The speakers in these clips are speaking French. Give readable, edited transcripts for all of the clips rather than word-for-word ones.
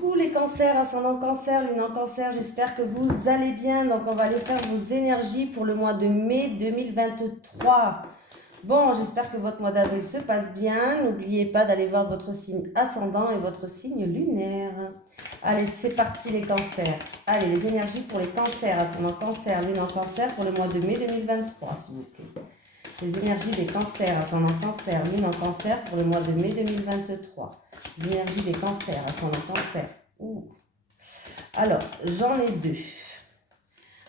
Coucou les cancers, ascendant cancer, lune en cancer, j'espère que vous allez bien. Donc on va aller faire vos énergies pour le mois de mai 2023. Bon, j'espère que votre mois d'avril se passe bien. N'oubliez pas d'aller voir votre signe ascendant et votre signe lunaire. Allez, c'est parti les cancers. Allez, les énergies pour les cancers, ascendant cancer, lune en cancer pour le mois de mai 2023, s'il vous plaît. Les énergies des cancers, ascendant cancer, lune en cancer pour le mois de mai 2023. Les énergies des cancers, ascendant cancer. Ouh. Alors, j'en ai deux.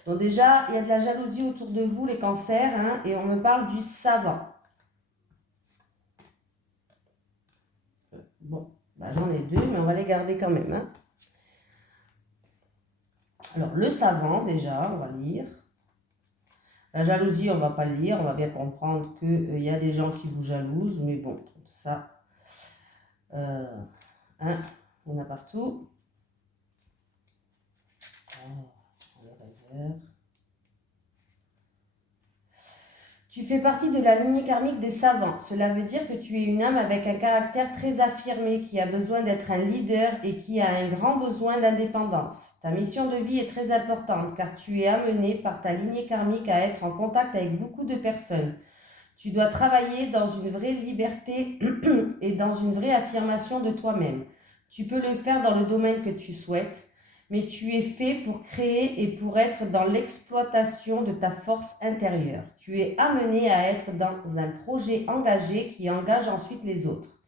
Donc déjà, il y a de la jalousie autour de vous, les cancers, hein, et on me parle du savant. Bon, bah, j'en ai deux, mais on va les garder quand même. Hein. Alors, le savant, déjà, on va lire. La jalousie, on ne va pas le lire, on va bien comprendre qu'il y a des gens qui vous jalousent, mais bon, ça, hein, il y en a partout. On le réserve. Tu fais partie de la lignée karmique des savants. Cela veut dire que tu es une âme avec un caractère très affirmé, qui a besoin d'être un leader et qui a un grand besoin d'indépendance. Ta mission de vie est très importante car tu es amené par ta lignée karmique à être en contact avec beaucoup de personnes. Tu dois travailler dans une vraie liberté et dans une vraie affirmation de toi-même. Tu peux le faire dans le domaine que tu souhaites, mais tu es fait pour créer et pour être dans l'exploitation de ta force intérieure. Tu es amené à être dans un projet engagé qui engage ensuite les autres.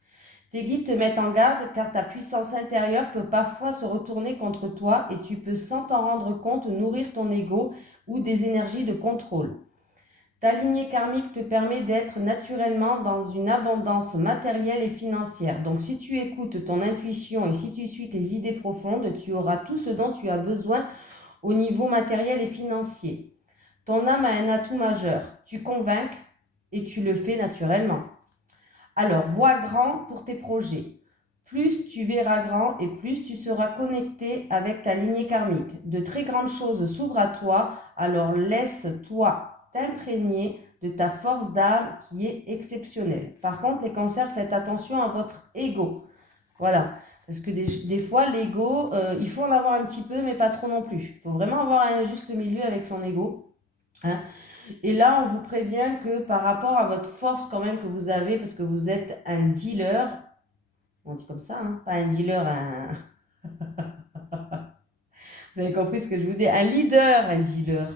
Tes guides te mettent en garde car ta puissance intérieure peut parfois se retourner contre toi et tu peux sans t'en rendre compte nourrir ton ego ou des énergies de contrôle. Ta lignée karmique te permet d'être naturellement dans une abondance matérielle et financière. Donc si tu écoutes ton intuition et si tu suis tes idées profondes, tu auras tout ce dont tu as besoin au niveau matériel et financier. Ton âme a un atout majeur. Tu convaincs et tu le fais naturellement. Alors, vois grand pour tes projets. Plus tu verras grand et plus tu seras connecté avec ta lignée karmique. De très grandes choses s'ouvrent à toi, alors laisse-toi t'imprégner de ta force d'âme qui est exceptionnelle. Par contre, les cancers, faites attention à votre ego. Voilà. Parce que des fois, l'ego, il faut en avoir un petit peu, mais pas trop non plus. Il faut vraiment avoir un juste milieu avec son ego. Hein. Et là, on vous prévient que par rapport à votre force quand même que vous avez, parce que vous êtes un dealer, on dit comme ça, hein, pas un dealer, un... Vous avez compris ce que je vous dis, un leader, un dealer.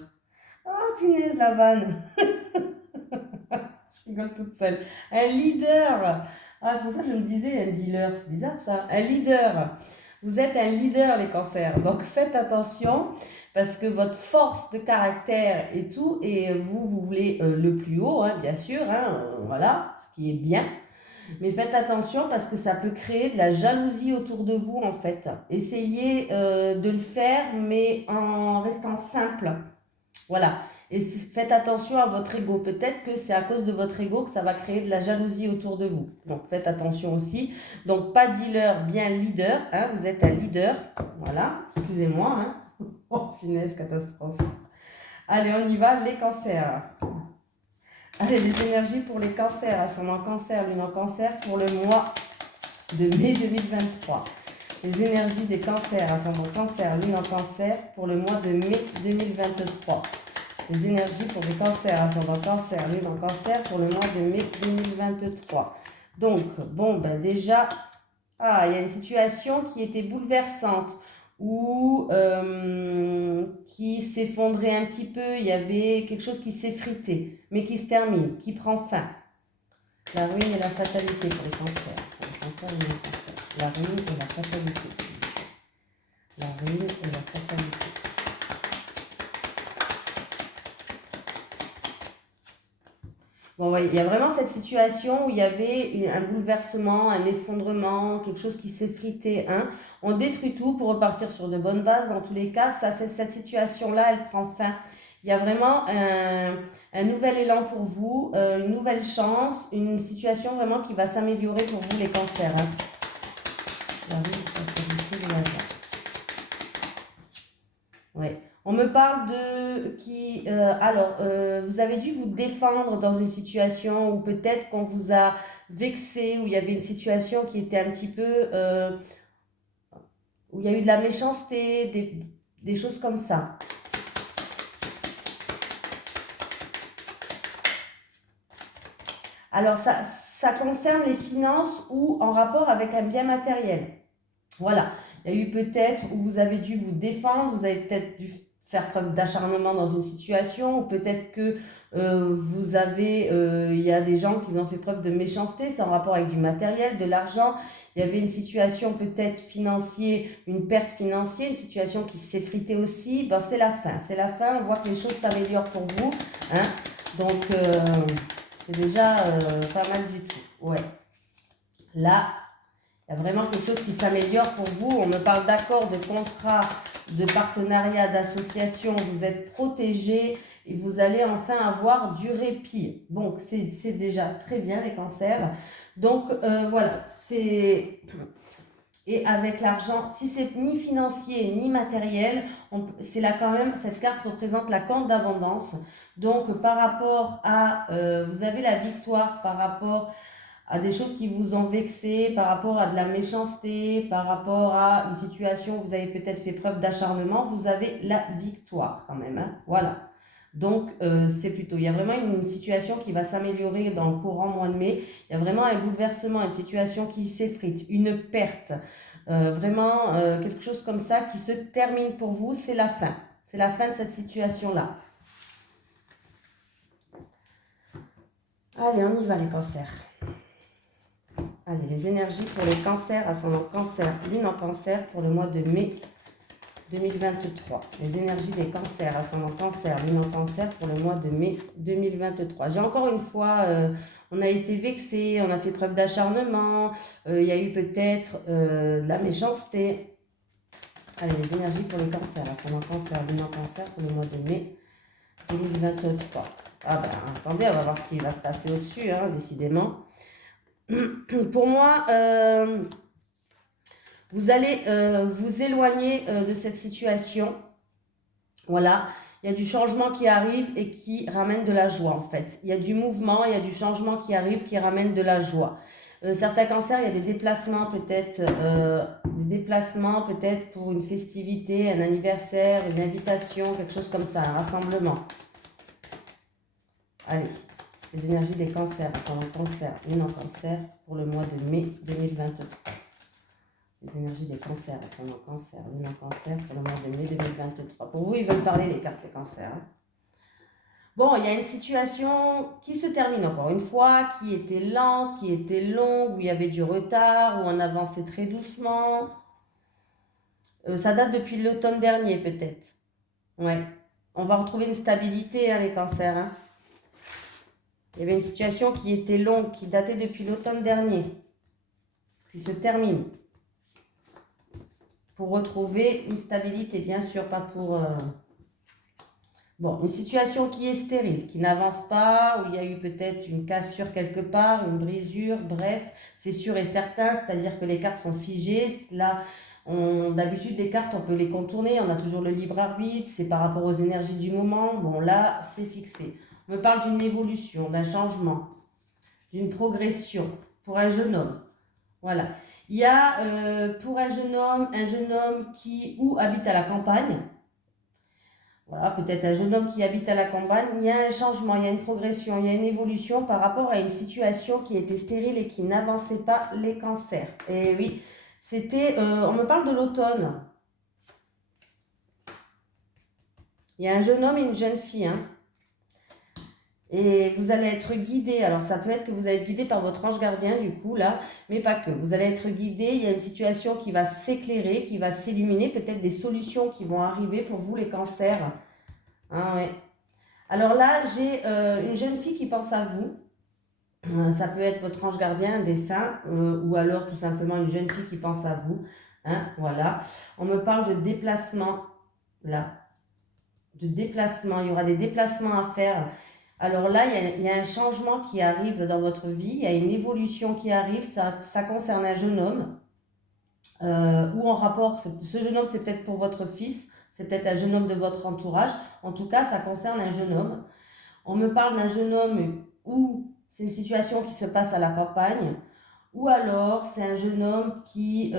Oh, punaise, la vanne. Je rigole toute seule. Un leader. Ah, c'est pour ça que je me disais un dealer. C'est bizarre ça. Un leader. Vous êtes un leader, les cancers. Donc faites attention parce que votre force de caractère et tout, et vous voulez le plus haut, hein, bien sûr. Hein, voilà, ce qui est bien. Mais faites attention parce que ça peut créer de la jalousie autour de vous en fait. Essayez de le faire mais en restant simple. Voilà. Et faites attention à votre ego. Peut-être que c'est à cause de votre ego que ça va créer de la jalousie autour de vous. Donc faites attention aussi. Donc pas dealer, bien leader. Hein, vous êtes un leader. Voilà. Excusez-moi. Hein. Oh, finesse, catastrophe. Allez, on y va. Les cancers. Allez, les énergies pour les cancers. Ascendant cancer, lune en cancer pour le mois de mai 2023. Les énergies des cancers. Ascendant cancer, lune en cancer pour le mois de mai 2023. Les énergies pour les cancers, ascendant cancer, lune en cancer pour le mois de mai 2023. Donc, bon, ben déjà, il y a une situation qui était bouleversante ou qui s'effondrait un petit peu. Il y avait quelque chose qui s'effritait, mais qui se termine, qui prend fin. La ruine et la fatalité pour les cancers. La ruine et la fatalité. La ruine et la fatalité. Bon, ouais, il y a vraiment cette situation où il y avait un bouleversement, un effondrement, quelque chose qui s'effritait. Hein. On détruit tout pour repartir sur de bonnes bases. Dans tous les cas, cette situation-là, elle prend fin. Il y a vraiment un nouvel élan pour vous, une nouvelle chance, une situation vraiment qui va s'améliorer pour vous, les cancers. Hein. Ouais. On me parle de qui... vous avez dû vous défendre dans une situation où peut-être qu'on vous a vexé, où il y avait une situation qui était un petit peu... où il y a eu de la méchanceté, des choses comme ça. Alors, ça concerne les finances ou en rapport avec un bien matériel. Voilà, il y a eu peut-être où vous avez dû vous défendre, vous avez peut-être dû faire preuve d'acharnement dans une situation, ou peut-être que il y a des gens qui ont fait preuve de méchanceté, c'est en rapport avec du matériel, de l'argent. Il y avait une situation peut-être financière, une perte financière, une situation qui s'effritait aussi. Ben, c'est la fin, on voit que les choses s'améliorent pour vous. Hein. Donc, c'est déjà pas mal du tout. Ouais. Là, il y a vraiment quelque chose qui s'améliore pour vous. On me parle d'accord, de contrat, de partenariat, d'association. Vous êtes protégé et vous allez enfin avoir du répit. Bon, c'est déjà très bien les cancers. Donc, voilà. Et avec l'argent, si c'est ni financier ni matériel, c'est là quand même, cette carte représente la corde d'abondance. Donc, par rapport à, vous avez la victoire par rapport à des choses qui vous ont vexé, par rapport à de la méchanceté, par rapport à une situation où vous avez peut-être fait preuve d'acharnement, vous avez la victoire quand même. Hein. Voilà. Donc, c'est plutôt, il y a vraiment une situation qui va s'améliorer dans le courant mois de mai. Il y a vraiment un bouleversement, une situation qui s'effrite, une perte, vraiment quelque chose comme ça qui se termine pour vous. C'est la fin. C'est la fin de cette situation-là. Allez, on y va les cancers. Allez, les énergies pour les cancers, ascendant cancer, lune en cancer pour le mois de mai 2023. Les énergies des cancers, ascendant cancer, lune en cancer pour le mois de mai 2023. J'ai encore une fois, on a été vexé, on a fait preuve d'acharnement, il y a eu peut-être de la méchanceté. Allez, les énergies pour les cancers, ascendant cancer, lune en cancer pour le mois de mai 2023. Ah ben, attendez, on va voir ce qui va se passer au-dessus, hein, décidément. Pour moi, vous allez vous éloigner de cette situation. Voilà, il y a du changement qui arrive et qui ramène de la joie en fait. Il y a du mouvement, il y a du changement qui arrive qui ramène de la joie. Certains cancers, il y a des déplacements peut-être pour une festivité, un anniversaire, une invitation, quelque chose comme ça, un rassemblement. Allez. Les énergies des cancers, ascendant cancer, lune en cancer pour le mois de mai 2023. Les énergies des cancers, ascendant cancer, lune en cancer pour le mois de mai 2023. Pour vous, ils veulent parler les cartes des cancers. Hein. Bon, il y a une situation qui se termine encore une fois, qui était lente, qui était longue, où il y avait du retard, où on avançait très doucement. Ça date depuis l'automne dernier peut-être. Ouais. On va retrouver une stabilité, hein, les cancers. Hein. Il y avait une situation qui était longue, qui datait depuis l'automne dernier, qui se termine. Pour retrouver une stabilité, bien sûr, pas pour... Bon, une situation qui est stérile, qui n'avance pas, où il y a eu peut-être une cassure quelque part, une brisure, bref, c'est sûr et certain, c'est-à-dire que les cartes sont figées. Là, d'habitude, les cartes, on peut les contourner, on a toujours le libre arbitre, c'est par rapport aux énergies du moment. Bon, là, c'est fixé. On me parle d'une évolution, d'un changement, d'une progression pour un jeune homme. Voilà. Il y a pour un jeune homme qui habite à la campagne. Voilà, peut-être un jeune homme qui habite à la campagne. Il y a un changement, il y a une progression, il y a une évolution par rapport à une situation qui était stérile et qui n'avançait pas les cancers. Et oui, on me parle de l'automne. Il y a un jeune homme et une jeune fille, hein. Et vous allez être guidé. Alors, ça peut être que vous allez être guidé par votre ange gardien, du coup, là, mais pas que. Vous allez être guidé. Il y a une situation qui va s'éclairer, qui va s'illuminer. Peut-être des solutions qui vont arriver pour vous, les cancers. Hein, ouais. Alors là, j'ai une jeune fille qui pense à vous. Ça peut être votre ange gardien, un défunt, ou alors tout simplement une jeune fille qui pense à vous. Hein, voilà. On me parle de déplacement, là. De déplacement. Il y aura des déplacements à faire. Alors là, il y a un changement qui arrive dans votre vie, il y a une évolution qui arrive, ça concerne un jeune homme, ou en rapport, ce jeune homme c'est peut-être pour votre fils, c'est peut-être un jeune homme de votre entourage, en tout cas ça concerne un jeune homme. On me parle d'un jeune homme où c'est une situation qui se passe à la campagne, ou alors c'est un jeune homme qui,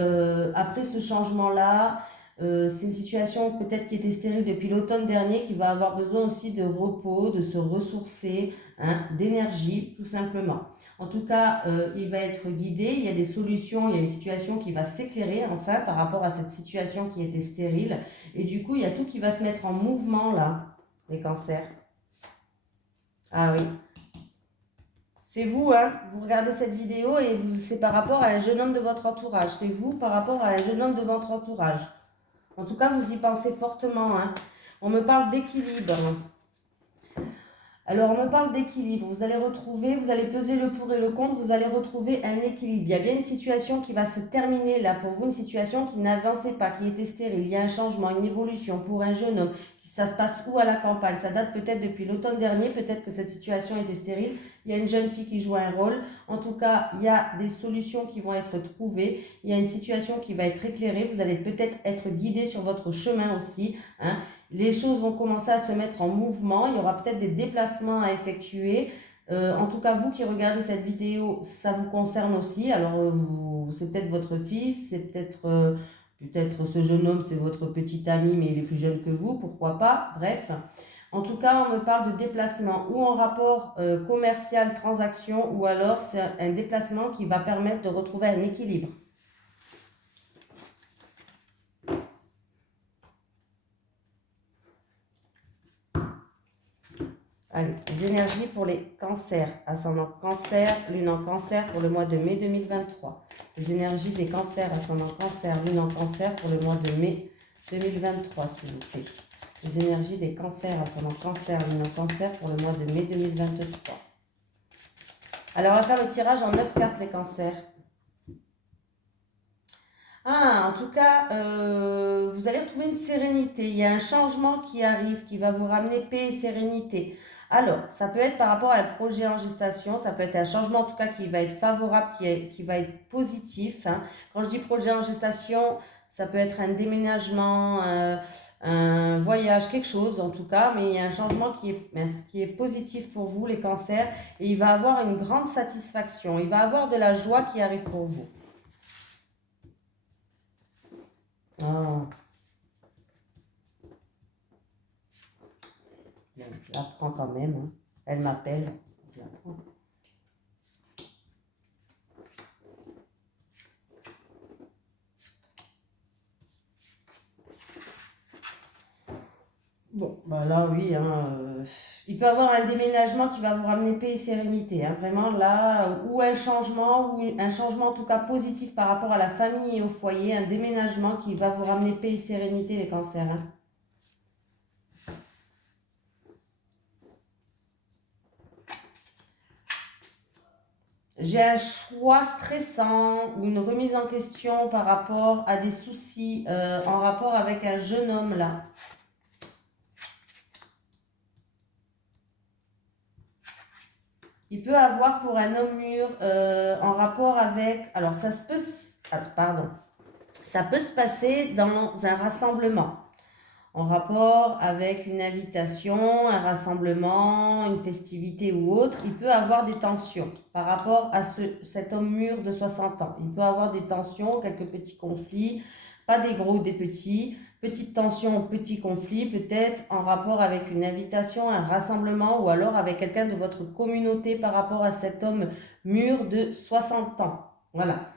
après ce changement-là, c'est une situation peut-être qui était stérile depuis l'automne dernier, qui va avoir besoin aussi de repos, de se ressourcer, hein, d'énergie, tout simplement. En tout cas, il va être guidé, il y a des solutions, il y a une situation qui va s'éclairer enfin par rapport à cette situation qui était stérile. Et du coup, il y a tout qui va se mettre en mouvement là, les cancers. Ah oui. C'est vous, hein, vous regardez cette vidéo et c'est par rapport à un jeune homme de votre entourage. C'est vous par rapport à un jeune homme de votre entourage. En tout cas, vous y pensez fortement, hein. On me parle d'équilibre. Alors, on me parle d'équilibre. Vous allez peser le pour et le contre, vous allez retrouver un équilibre. Il y a bien une situation qui va se terminer là pour vous, une situation qui n'avançait pas, qui était stérile. Il y a un changement, une évolution pour un jeune homme. Ça se passe où à la campagne? Ça date peut-être depuis l'automne dernier, peut-être que cette situation était stérile. Il y a une jeune fille qui joue un rôle. En tout cas, il y a des solutions qui vont être trouvées. Il y a une situation qui va être éclairée. Vous allez peut-être être guidé sur votre chemin aussi, hein. Les choses vont commencer à se mettre en mouvement, il y aura peut-être des déplacements à effectuer. En tout cas, vous qui regardez cette vidéo, ça vous concerne aussi. Alors, c'est peut-être votre fils, c'est peut-être ce jeune homme, c'est votre petit ami, mais il est plus jeune que vous, pourquoi pas. Bref, en tout cas, on me parle de déplacement ou en rapport commercial, transaction, ou alors c'est un déplacement qui va permettre de retrouver un équilibre. Allez, les énergies pour les cancers, ascendant cancer, lune en cancer pour le mois de mai 2023. Les énergies des cancers, ascendant cancer, lune en cancer pour le mois de mai 2023, s'il vous plaît. Les énergies des cancers, ascendant cancer, lune en cancer pour le mois de mai 2023. Alors, on va faire le tirage en 9 cartes, les cancers. Ah, en tout cas, vous allez retrouver une sérénité. Il y a un changement qui arrive, qui va vous ramener paix et sérénité. Alors, ça peut être par rapport à un projet en gestation, ça peut être un changement en tout cas qui va être favorable, qui va être positif, hein. Quand je dis projet en gestation, ça peut être un déménagement, un voyage, quelque chose en tout cas, mais il y a un changement qui est positif pour vous, les cancers, et il va avoir une grande satisfaction, il va avoir de la joie qui arrive pour vous. Ah. Bon, je la prends quand même, hein. Elle m'appelle, je la prends. Bon, bah là, oui, hein, il peut y avoir un déménagement qui va vous ramener paix et sérénité, hein, vraiment là, ou un changement en tout cas positif par rapport à la famille et au foyer, un déménagement qui va vous ramener paix et sérénité, les cancers, hein. J'ai un choix stressant ou une remise en question par rapport à des soucis en rapport avec un jeune homme là. Il peut avoir pour un homme mûr en rapport avec... Alors ça se peut... Pardon. Ça peut se passer dans un rassemblement. En rapport avec une invitation, un rassemblement, une festivité ou autre, il peut avoir des tensions par rapport à cet homme mûr de 60 ans. Il peut avoir des tensions, quelques petits conflits, pas des gros, des petits. Petites tensions, petits conflits, peut-être en rapport avec une invitation, un rassemblement ou alors avec quelqu'un de votre communauté par rapport à cet homme mûr de 60 ans. Voilà.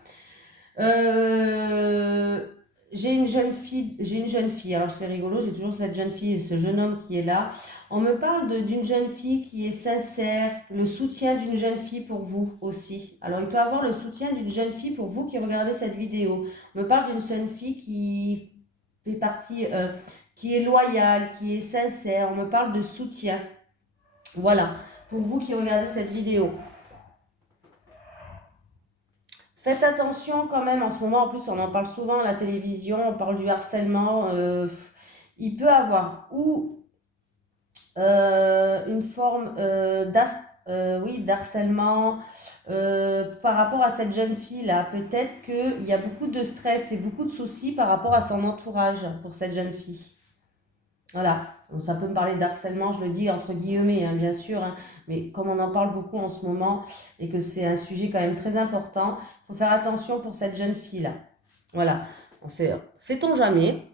J'ai une jeune fille, alors c'est rigolo, j'ai toujours cette jeune fille et ce jeune homme qui est là. On me parle d'une jeune fille qui est sincère, le soutien d'une jeune fille pour vous aussi. Alors il peut y avoir le soutien d'une jeune fille pour vous qui regardez cette vidéo. On me parle d'une jeune fille qui fait partie, qui est loyale, qui est sincère. On me parle de soutien. Voilà, pour vous qui regardez cette vidéo. Faites attention quand même, en ce moment, en plus on en parle souvent à la télévision, on parle du harcèlement. Il peut avoir ou une forme d'harcèlement par rapport à cette jeune fille-là. Peut-être qu'il y a beaucoup de stress et beaucoup de soucis par rapport à son entourage pour cette jeune fille. Voilà, donc ça peut me parler d'harcèlement, je le dis entre guillemets, hein, bien sûr, hein, mais comme on en parle beaucoup en ce moment et que c'est un sujet quand même très important, il faut faire attention pour cette jeune fille-là. Voilà, sait-on jamais.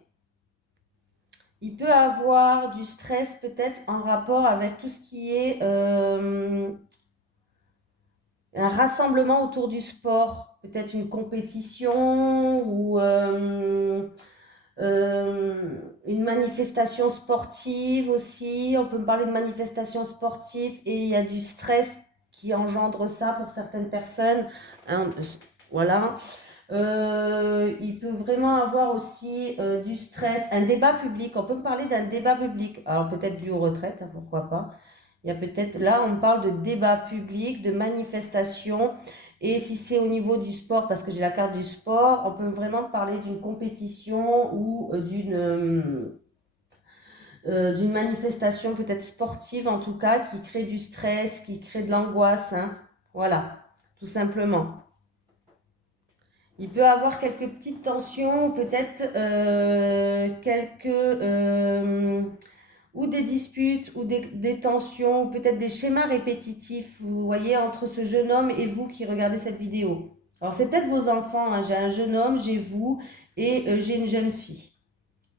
Il peut avoir du stress peut-être en rapport avec tout ce qui est un rassemblement autour du sport, peut-être une compétition ou euh, une manifestation sportive aussi. On peut me parler de manifestation sportive et il y a du stress qui engendre ça pour certaines personnes. Hein, voilà. Il peut vraiment avoir aussi du stress, un débat public. On peut me parler d'un débat public. Alors peut-être dû aux retraites, hein, pourquoi pas. Il y a peut-être, là on parle de débat public, de manifestation. Et si c'est au niveau du sport, parce que j'ai la carte du sport, on peut vraiment parler d'une compétition ou d'une manifestation peut-être sportive en tout cas, qui crée du stress, qui crée de l'angoisse. Hein. Voilà, tout simplement. Il peut avoir quelques petites tensions, peut-être ou des disputes, ou des tensions, ou peut-être des schémas répétitifs, vous voyez, entre ce jeune homme et vous qui regardez cette vidéo. Alors c'est peut-être vos enfants, hein. J'ai un jeune homme, j'ai vous, et j'ai une jeune fille.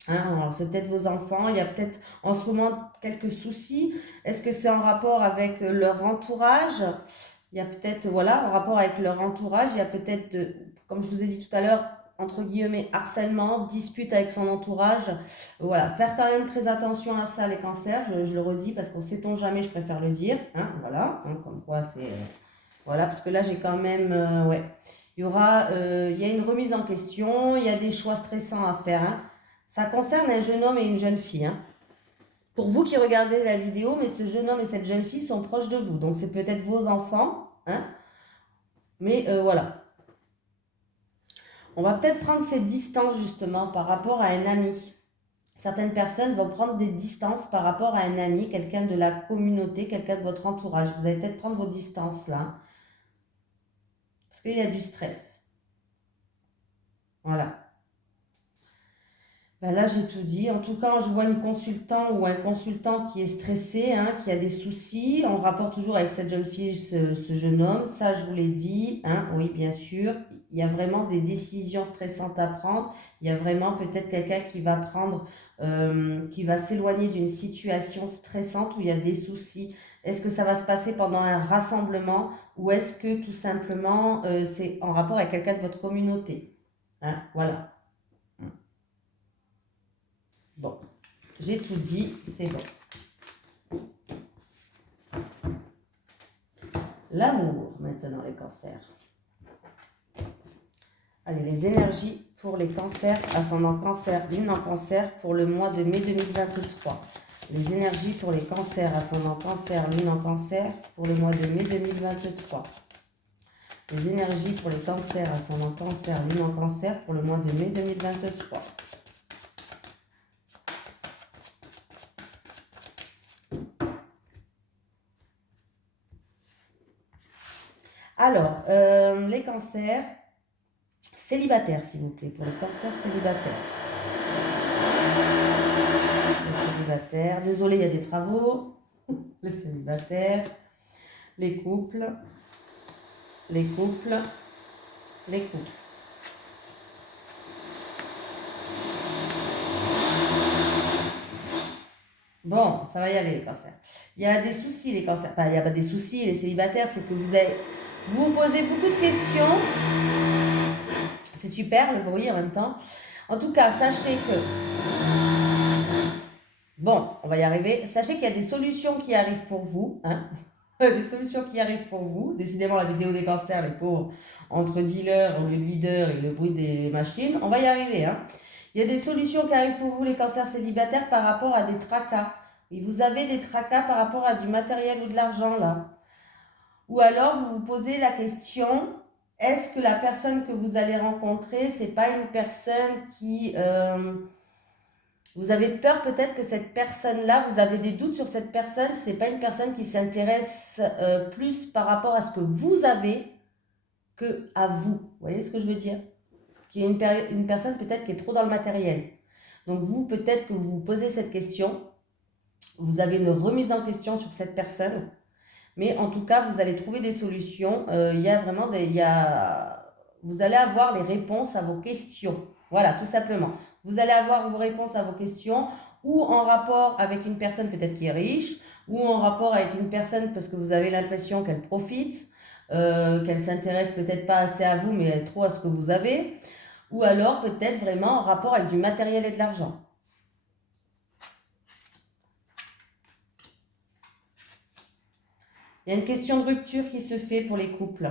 Hein, alors c'est peut-être vos enfants, il y a peut-être en ce moment quelques soucis. Est-ce que c'est en rapport avec leur entourage? Il y a peut-être, voilà, en rapport avec leur entourage, il y a peut-être, comme je vous ai dit tout à l'heure, entre guillemets, harcèlement, dispute avec son entourage. Voilà, faire quand même très attention à ça, les cancers, je le redis parce qu'on ne sait-on jamais, je préfère le dire. Hein, voilà, hein, comme quoi c'est... voilà, parce que là, j'ai quand même... ouais, il y a une remise en question, il y a des choix stressants à faire. Hein. Ça concerne un jeune homme et une jeune fille. Hein. Pour vous qui regardez la vidéo, mais ce jeune homme et cette jeune fille sont proches de vous. Donc c'est peut-être vos enfants. Hein. Mais voilà. On va peut-être prendre ces distances justement par rapport à un ami. Certaines personnes vont prendre des distances par rapport à un ami, quelqu'un de la communauté, quelqu'un de votre entourage. Vous allez peut-être prendre vos distances là. Parce qu'il y a du stress. Voilà. Ben là, j'ai tout dit. En tout cas, je vois une consultante ou un consultant qui est stressé, hein, qui a des soucis. On rapporte toujours avec cette jeune fille, ce jeune homme. Ça, je vous l'ai dit. Hein, oui, bien sûr. Il y a vraiment des décisions stressantes à prendre. Il y a vraiment peut-être quelqu'un qui va prendre, qui va s'éloigner d'une situation stressante où il y a des soucis. Est-ce que ça va se passer pendant un rassemblement ou est-ce que tout simplement c'est en rapport avec quelqu'un de votre communauté? Hein, voilà. Bon, j'ai tout dit, c'est bon. L'amour, maintenant, les cancers. Allez, les énergies pour les cancers, ascendant cancer, lune en cancer, pour le mois de mai 2023. Les énergies pour les cancers, ascendant cancer, lune en cancer, pour le mois de mai 2023. Les énergies pour les cancers, ascendant cancer, lune en cancer, pour le mois de mai 2023. Alors, les cancers célibataires, s'il vous plaît, pour les cancers célibataires. Les célibataires, désolé, il y a des travaux. Les célibataires, les couples, les couples, les couples. Bon, ça va y aller, les cancers. Il y a des soucis, les cancers. Enfin, il n'y a pas des soucis, les célibataires, c'est que vous posez beaucoup de questions. C'est super, le bruit en même temps. En tout cas, sachez que... Bon, on va y arriver. Sachez qu'il y a des solutions qui arrivent pour vous. Hein. Des solutions qui arrivent pour vous. Décidément, la vidéo des cancers, les pauvres, entre dealers, le leader et le bruit des machines. On va y arriver. Hein. Il y a des solutions qui arrivent pour vous, les cancers célibataires, par rapport à des tracas. Et vous avez des tracas par rapport à du matériel ou de l'argent, là. Ou alors, vous vous posez la question, est-ce que la personne que vous allez rencontrer, c'est pas une personne qui... vous avez peur peut-être que cette personne-là, vous avez des doutes sur cette personne, c'est pas une personne qui s'intéresse plus par rapport à ce que vous avez que à vous. Vous voyez ce que je veux dire? Qui est une personne peut-être qui est trop dans le matériel. Donc vous, peut-être que vous vous posez cette question, vous avez une remise en question sur cette personne, mais en tout cas, vous allez trouver des solutions. Il y a vraiment vous allez avoir les réponses à vos questions. Voilà, tout simplement. Vous allez avoir vos réponses à vos questions, ou en rapport avec une personne peut-être qui est riche, ou en rapport avec une personne parce que vous avez l'impression qu'elle profite, qu'elle s'intéresse peut-être pas assez à vous, mais trop à ce que vous avez, ou alors peut-être vraiment en rapport avec du matériel et de l'argent. Il y a une question de rupture qui se fait pour les couples.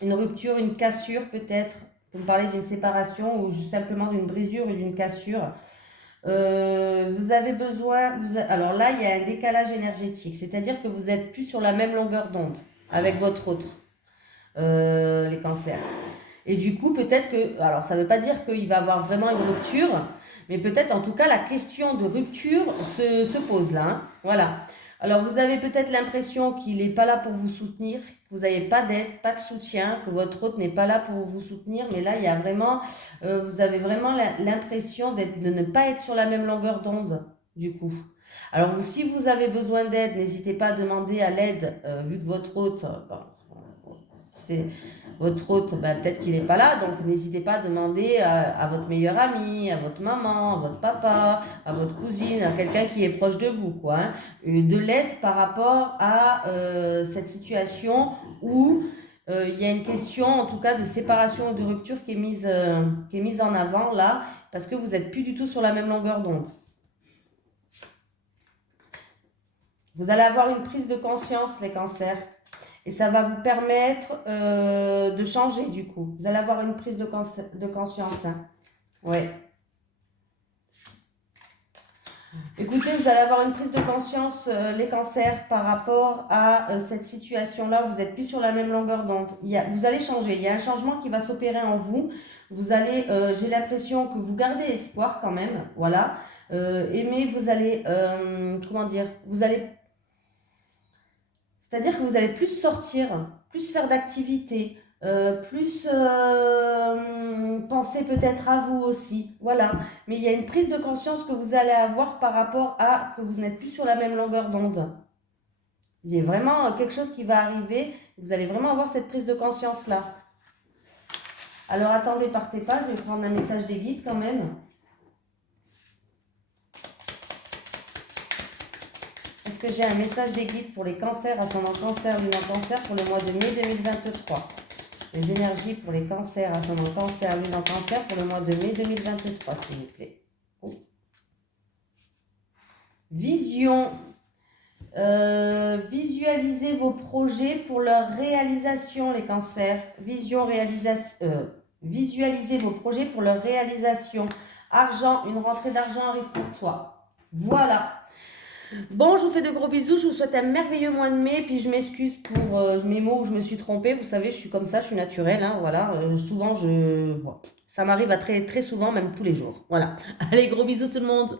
Une rupture, une cassure peut-être. Vous me parlez d'une séparation ou simplement d'une brisure ou d'une cassure. Vous avez besoin... Alors là, il y a un décalage énergétique. C'est-à-dire que vous n'êtes plus sur la même longueur d'onde avec votre autre, les cancers. Et du coup, peut-être que... Alors, ça ne veut pas dire qu'il va y avoir vraiment une rupture, mais peut-être en tout cas la question de rupture se pose là. Hein. Voilà. Alors, vous avez peut-être l'impression qu'il n'est pas là pour vous soutenir, que vous n'avez pas d'aide, pas de soutien, que votre hôte n'est pas là pour vous soutenir. Mais là, il y a vraiment, vous avez vraiment l'impression de ne pas être sur la même longueur d'onde, du coup. Alors, si vous avez besoin d'aide, n'hésitez pas à demander à l'aide, vu que votre hôte, c'est votre hôte, peut-être qu'il n'est pas là, donc n'hésitez pas à demander à votre meilleur ami, à votre maman, à votre papa, à votre cousine, à quelqu'un qui est proche de vous, quoi, hein, de l'aide par rapport à cette situation où il y a une question, en tout cas, de séparation ou de rupture qui est mise en avant là, parce que vous n'êtes plus du tout sur la même longueur d'onde. Vous allez avoir une prise de conscience, les cancers. Et ça va vous permettre de changer du coup. Vous allez avoir une prise de conscience. Hein. Ouais. Écoutez, vous allez avoir une prise de conscience, les cancers, par rapport à cette situation-là. Vous n'êtes plus sur la même longueur d'onde. Vous allez changer. Il y a un changement qui va s'opérer en vous. Vous allez, j'ai l'impression que vous gardez espoir quand même. Voilà. Mais vous allez, comment dire, vous allez... C'est-à-dire que vous allez plus sortir, plus faire d'activités, plus penser peut-être à vous aussi. Voilà. Mais il y a une prise de conscience que vous allez avoir par rapport à que vous n'êtes plus sur la même longueur d'onde. Il y a vraiment quelque chose qui va arriver. Vous allez vraiment avoir cette prise de conscience-là. Alors attendez, partez pas. Je vais prendre un message des guides quand même. Est-ce que j'ai un message des guides pour les cancers, ascendant cancer, lune en cancer pour le mois de mai 2023? Les énergies pour les cancers, ascendant cancer, lune en cancer pour le mois de mai 2023, s'il vous plaît. Oh. Vision. Visualisez vos projets pour leur réalisation, les cancers. Visualisez vos projets pour leur réalisation. Argent, une rentrée d'argent arrive pour toi. Voilà. Bon, je vous fais de gros bisous, je vous souhaite un merveilleux mois de mai, puis je m'excuse pour mes mots où je me suis trompée, vous savez, je suis comme ça, je suis naturelle, hein, voilà, souvent, ça m'arrive à très, très souvent, même tous les jours, voilà. Allez, gros bisous tout le monde.